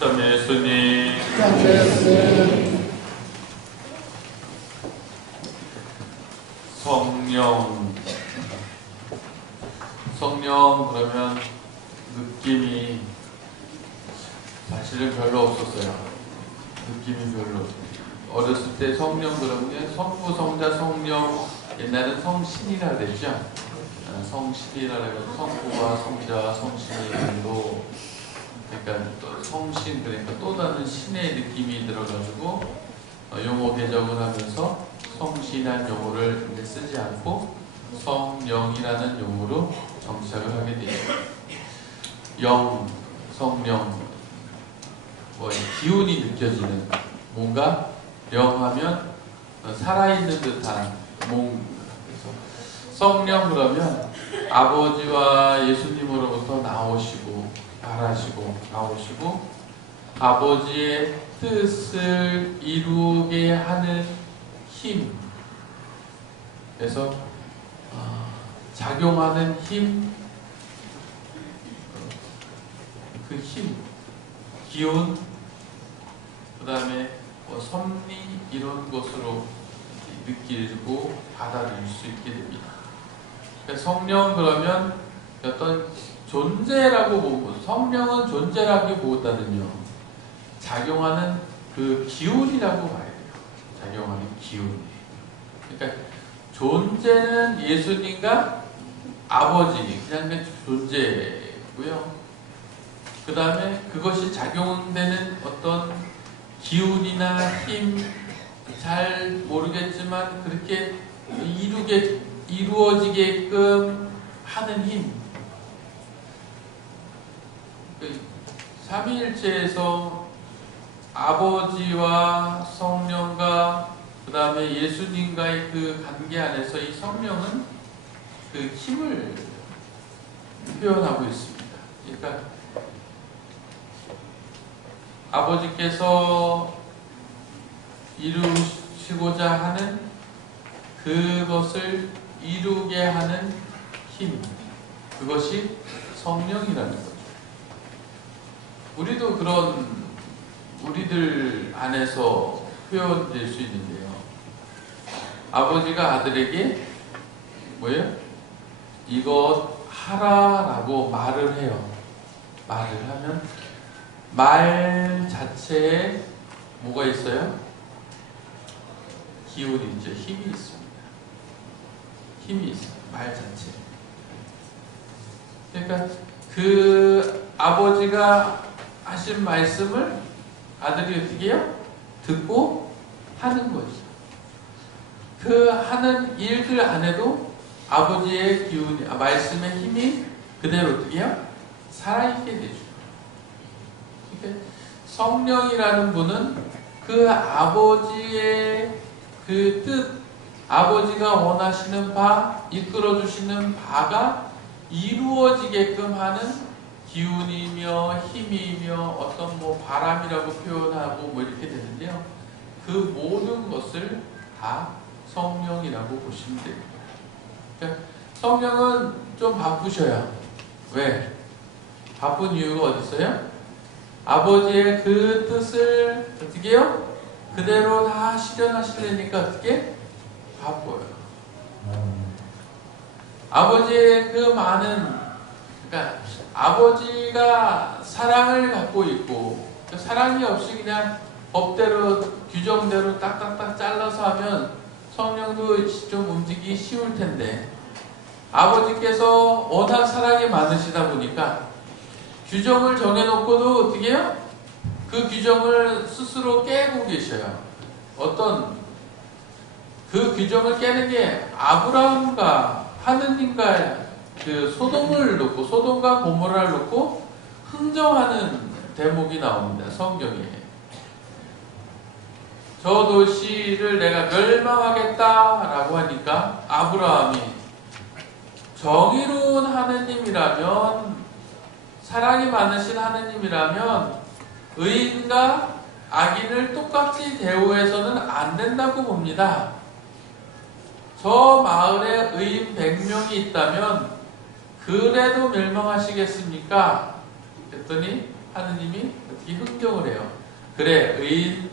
예수님 성령 성령 그러면 느낌이 사실은 별로 없었어요. 느낌이 별로. 어렸을 때 성령 그러면 성부, 성자, 성령 옛날엔 성신이라 그랬죠. 아, 성신이라 해서 성부와 성자와 성신의 이름으로 그러니까 또 성신 그러니까 또 다른 신의 느낌이 들어가지고 어, 용어 개정을 하면서 성신한 용어를 이제 쓰지 않고 성령이라는 용어로 정착을 하게 돼요. 영, 성령, 뭐 기운이 느껴지는 뭔가 영하면 살아있는 듯한 몸. 그래서 성령 그러면 아버지와 예수님으로부터 나오시고 바라시고 나오시고 아버지의 뜻을 이루게 하는 힘. 그래서 어, 작용하는 힘, 그 힘, 기운, 그 다음에 뭐 섭리 이런 것으로 느끼고 받아들일 수 있게 됩니다. 그러니까 성령 그러면 어떤 존재라고 보고 성령은 존재라기보다는요 작용하는 그 기운이라고 봐야 돼요. 작용하는 기운. 그러니까 존재는 예수님과 아버지 그냥 그 존재고요. 그 다음에 그것이 작용되는 어떤 기운이나 힘 잘 모르겠지만 그렇게 이루게 이루어지게끔 하는 힘. 그 삼위일체에서 아버지와 성령과 그 다음에 예수님과의 그 관계 안에서 이 성령은 그 힘을 표현하고 있습니다. 그러니까 아버지께서 이루시고자 하는 그것을 이루게 하는 힘, 그것이 성령이라는. 우리도 그런 우리들 안에서 표현될 수 있는데요. 아버지가 아들에게 뭐예요? 이것 하라라고 말을 해요. 말을 하면 말 자체에 뭐가 있어요? 기운이 있죠. 힘이 있습니다. 힘이 있어요. 말 자체. 그러니까 그 아버지가 하신 말씀을 아들이 어떻게 해요? 듣고 하는 거죠. 그 하는 일들 안에도 아버지의 기운이, 아, 말씀의 힘이 그대로 어떻게 해요? 살아있게 되죠. 그러니까 성령이라는 분은 그 아버지의 그 뜻, 아버지가 원하시는 바, 이끌어 주시는 바가 이루어지게끔 하는 기운이며 힘이며 어떤 뭐 바람이라고 표현하고 뭐 이렇게 되는데요. 그 모든 것을 다 성령이라고 보시면 됩니다. 그러니까 성령은 좀 바쁘셔요. 왜? 바쁜 이유가 어디 있어요? 아버지의 그 뜻을 어떻게 해요? 그대로 다 실현하시려니까 어떻게? 바빠요. 아버지의 그 많은, 그러니까 아버지가 사랑을 갖고 있고, 그 사랑이 없이 그냥 법대로, 규정대로 딱딱딱 잘라서 하면 성령도 좀 움직이기 쉬울 텐데, 아버지께서 워낙 사랑이 많으시다 보니까 규정을 정해놓고도 어떻게 해요? 그 규정을 스스로 깨고 계셔요. 어떤 그 규정을 깨는 게 아브라함과 하느님과 그 소돔을 놓고 소돔과 고모라를 놓고 흥정하는 대목이 나옵니다. 성경에. 저 도시를 내가 멸망하겠다라고 하니까 아브라함이 정의로운 하느님이라면 사랑이 많으신 하느님이라면 의인과 악인을 똑같이 대우해서는 안 된다고 봅니다. 저 마을에 의인 100명이 있다면 그래도 멸망하시겠습니까? 그랬더니 하느님이 어떻게 이 흥정을 해요. 그래 의인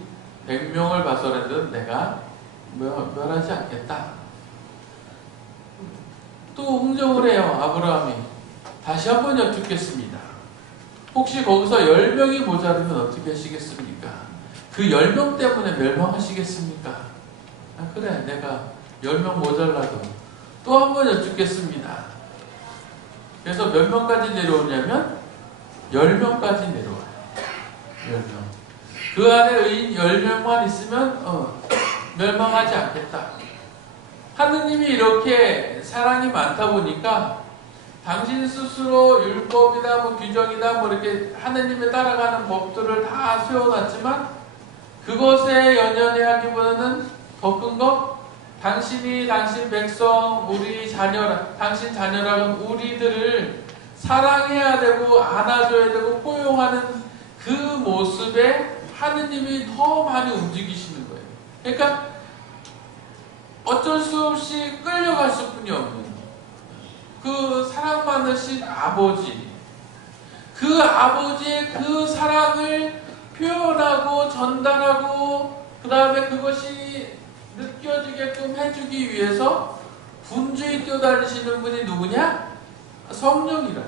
100명을 봐서라도 내가 멸, 멸하지 않겠다. 또 흥정을 해요. 아브라함이 다시 한번 여쭙겠습니다. 혹시 거기서 10명이 모자르면 어떻게 하시겠습니까? 그 10명 때문에 멸망하시겠습니까? 아, 그래 내가 10명 모자라도 또 한 번 여쭙겠습니다. 그래서 몇 명까지 내려오냐면 10명까지 내려와요. 10명. 그 안에 의인 10명만 있으면 어, 멸망하지 않겠다. 하느님이 이렇게 사랑이 많다 보니까 당신 스스로 율법이다 뭐 규정이다 뭐 이렇게 하느님에 따라가는 법들을 다 세워놨지만 그것에 연연해 하기보다는 더큰거 당신이 당신 백성 우리 자녀라 당신 자녀라는 우리들을 사랑해야 되고 안아줘야 되고 포용하는 그 모습에 하느님이 더 많이 움직이시는 거예요. 그러니까 어쩔 수 없이 끌려갈 수뿐이 없는 그 사랑받으신 아버지 그 아버지의 그 사랑을 표현하고 전달하고 그 다음에 그것이 느껴지게끔 해주기 위해서 분주히 뛰어다니시는 분이 누구냐? 성령이라.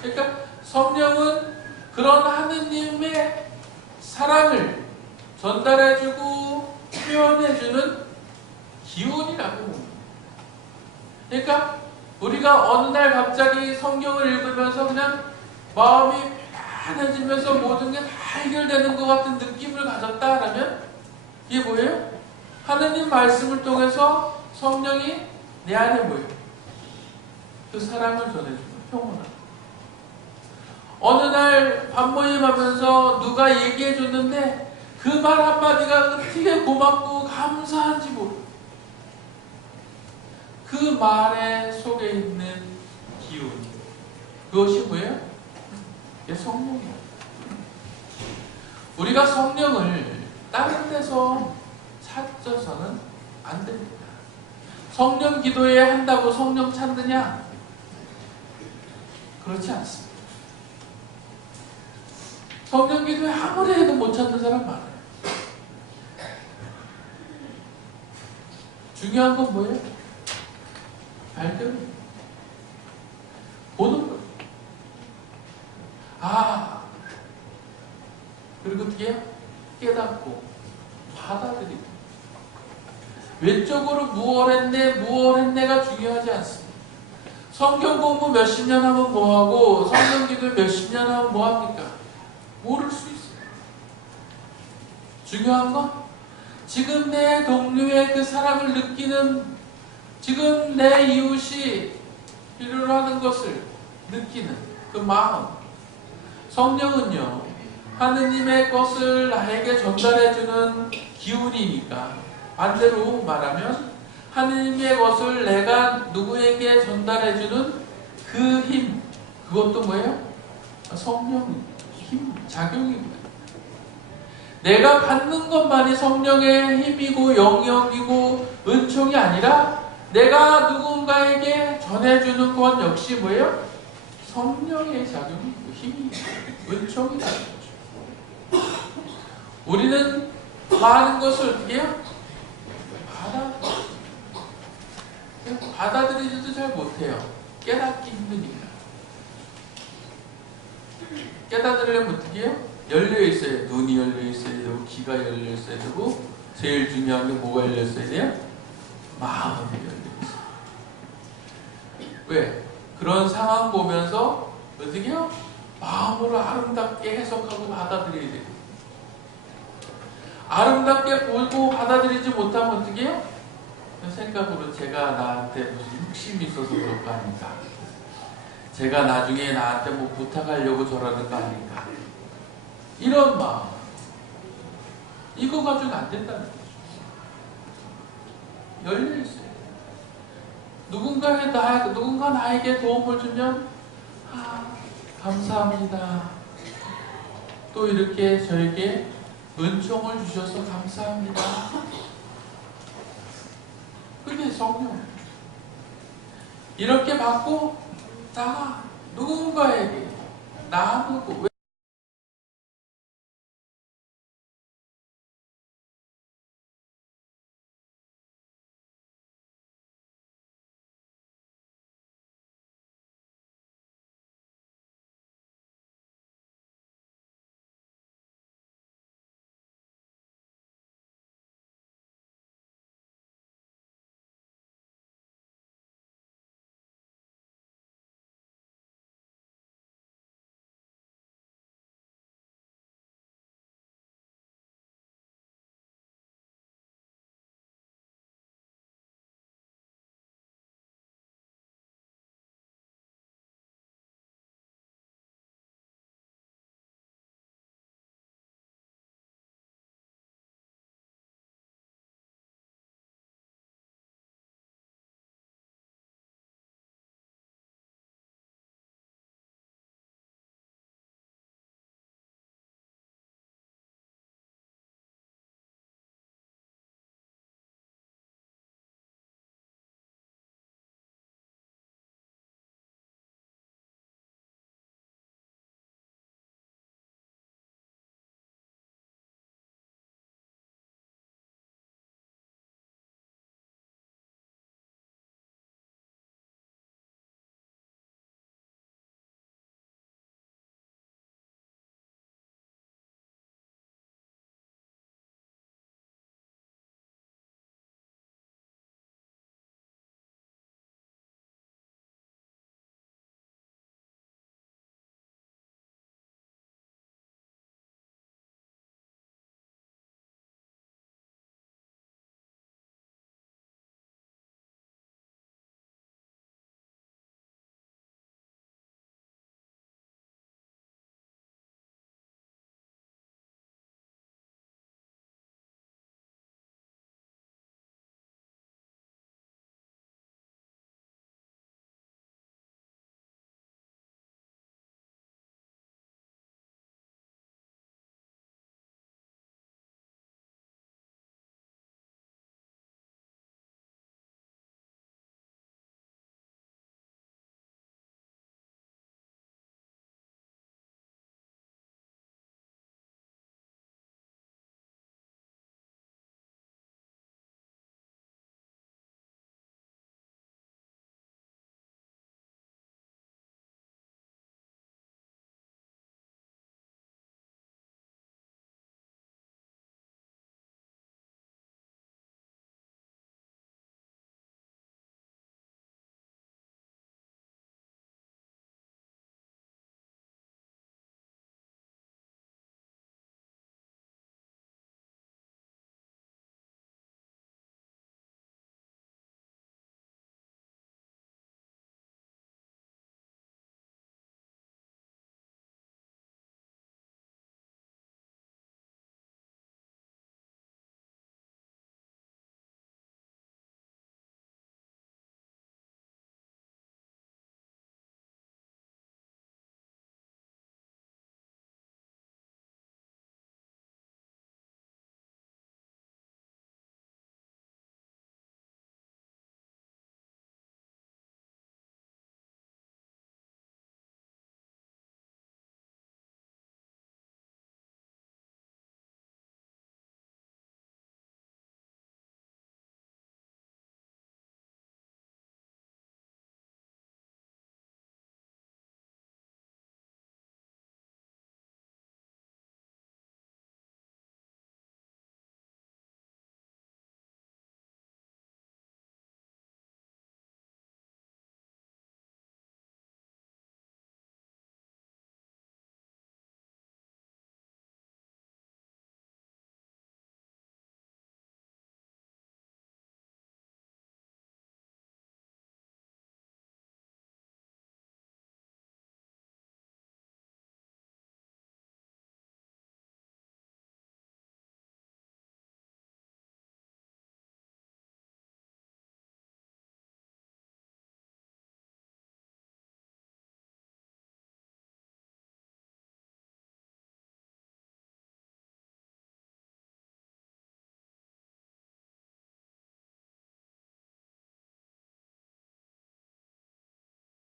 그러니까 성령은 그런 하느님의 사랑을 전달해주고 표현해주는 기운이라고. 그러니까 우리가 어느 날 갑자기 성경을 읽으면서 그냥 마음이 편해지면서 모든 게 다 해결되는 것 같은 느낌을 가졌다라면 이게 뭐예요? 하느님 말씀을 통해서 성령이 내 안에 뭐예요? 그 사랑을 전해주는 평온함. 어느 날 밥 모임 하면서 누가 얘기해 줬는데 그 말 한마디가 어떻게 고맙고 감사한지 모르. 그 말의 속에 있는 기운. 그것이 뭐예요? 성령이에요. 우리가 성령을 다른 데서 찾아서는 안 됩니다. 성령 기도에 한다고 성령 찾느냐? 그렇지 않습니다. 성령 기도에 아무리 해도 못 찾는 사람 많아요. 중요한 건 뭐예요? 발견. 보는 거예요. 아, 그리고 어떻게 해요? 깨닫고 받아들이고 외적으로 무얼 했네 무얼 했네가 중요하지 않습니다. 성경 공부 몇십 년 하면 뭐하고 성경 기도 몇십 년 하면 뭐합니까? 모를 수 있어요. 중요한 건 지금 내 동료의 그 사랑을 느끼는 지금 내 이웃이 필요로 하는 것을 느끼는 그 마음 성령은요 하느님의 것을 나에게 전달해주는 기운이니까 반대로 말하면 하느님의 것을 내가 누구에게 전달해주는 그 힘, 그것도 뭐예요? 성령 힘, 작용입니다. 내가 받는 것만이 성령의 힘이고 영역이고 은총이 아니라 내가 누군가에게 전해주는 것 역시 뭐예요? 성령의 작용이고 힘이 은총이라는 거죠. 우리는 많은 것을 어떻게 해요? 받아 받아들이지도 잘 못해요. 깨닫기 힘드니까. 깨닫으려면 어떻게 해요? 열려 있어야 눈이 열려 있어야 되고 귀가 열려 있어야 되고 제일 중요한 게 뭐가 열려 있어야 돼요? 마음이 열려 있어요. 왜? 그런 상황 보면서 어떻게 해요? 마음으로 아름답게 해석하고 받아들여야 돼요. 아름답게 보고 받아들이지 못하면 어떻게 해요? 생각으로 제가 나한테 무슨 욕심이 있어서 그럴 거 아닌가. 제가 나중에 나한테 뭐 부탁하려고 저러는 거 아닌가. 이런 마음. 이거 가지고는 안 된다는 거죠. 열려있어요. 누군가에 나, 누군가 나에게 도움을 주면, 아, 감사합니다. 또 이렇게 저에게 은총을 주셔서 감사합니다. 그게 성령. 이렇게 받고 나 누군가에게 나누고